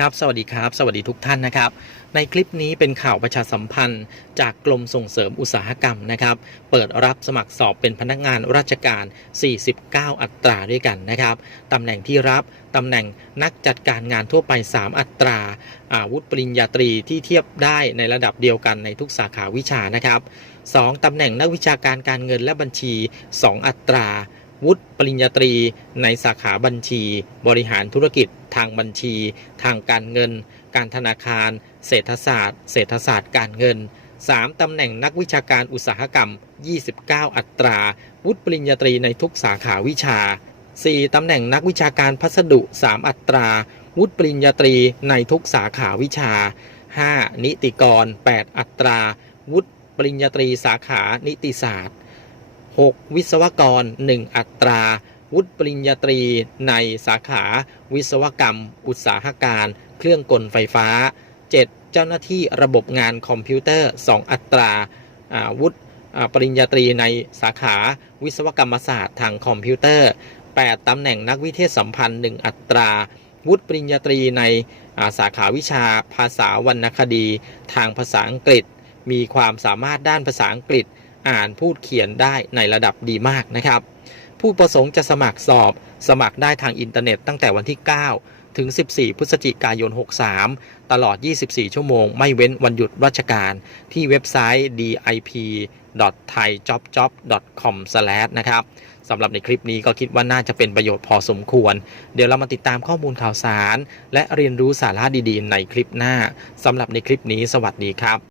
ครับสวัสดีครับ สวัสดีทุกท่านนะครับ ในคลิปนี้เป็นข่าวประชาสัมพันธ์ จากกรมส่งเสริมอุตสาหกรรมนะครับ เปิดรับสมัครสอบเป็นพนักงานราชการ 49 อัตราด้วยกันนะครับตำแหน่งที่รับตำแหน่งนักจัดการงานทั่วไป 3 อัตรา อาวุธปริญญาตรีที่เทียบได้ในระดับเดียวกันในทุกสาขาวิชานะครับ 2. ตำแหน่งนักวิชาการการเงินและบัญชี 2 อัตรา วุฒิปริญญาตรี ในสาขาบัญชี บริหารธุรกิจ ทางบัญชี ทางการเงิน การธนาคาร เศรษฐศาสตร์ เศรษฐศาสตร์การเงิน 3. ตำแหน่งนักวิชาการอุตสาหกรรม 29 อัตรา วุฒิปริญญาตรีในทุกสาขาวิชา 4. ตำแหน่งนักวิชาการพัสดุ 3 อัตรา วุฒิปริญญาตรีในทุกสาขาวิชา 5. นิติกร 8 อัตรา วุฒิปริญญาตรีสาขานิติศาสตร์ 6. วิศวกร 1 อัตรา วุฒิปริญญาตรี ในสาขา วิศวกรรม อุตสาหการ เครื่องกลไฟฟ้า 7. เจ้าหน้าที่ระบบงานคอมพิวเตอร์ 2 อัตราวุฒิปริญญาตรีในสาขา วิศวกรรมศาสตร์ทางคอมพิวเตอร์ 8. ตำแหน่งนักวิเทศสัมพันธ์ 1 อัตรา วุฒิปริญญาตรีในาสาขาวิชาภาษาวรรณคดี ทางภาษาอังกฤษ มีความสามารถด้านภาษาอังกฤษ อ่านพูดเขียนได้ในระดับดีมากนะครับ ผู้ประสงค์จะสมัครสอบ สมัครได้ทางอินเทอร์เน็ตตั้งแต่วันที่ 9 ถึง 14 พฤศจิกายน 63 ตลอด 24 ชั่วโมง ไม่เว้นวันหยุดราชการ ที่เว็บไซต์ dip.thaijobjob.com/ นะครับสำหรับในคลิปนี้ก็คิดว่าน่าจะเป็นประโยชน์พอสมควร เดี๋ยวเรามาติดตามข้อมูลข่าวสาร และเรียนรู้สาระดีๆ ในคลิปหน้าสำหรับในคลิปนี้สวัสดีครับ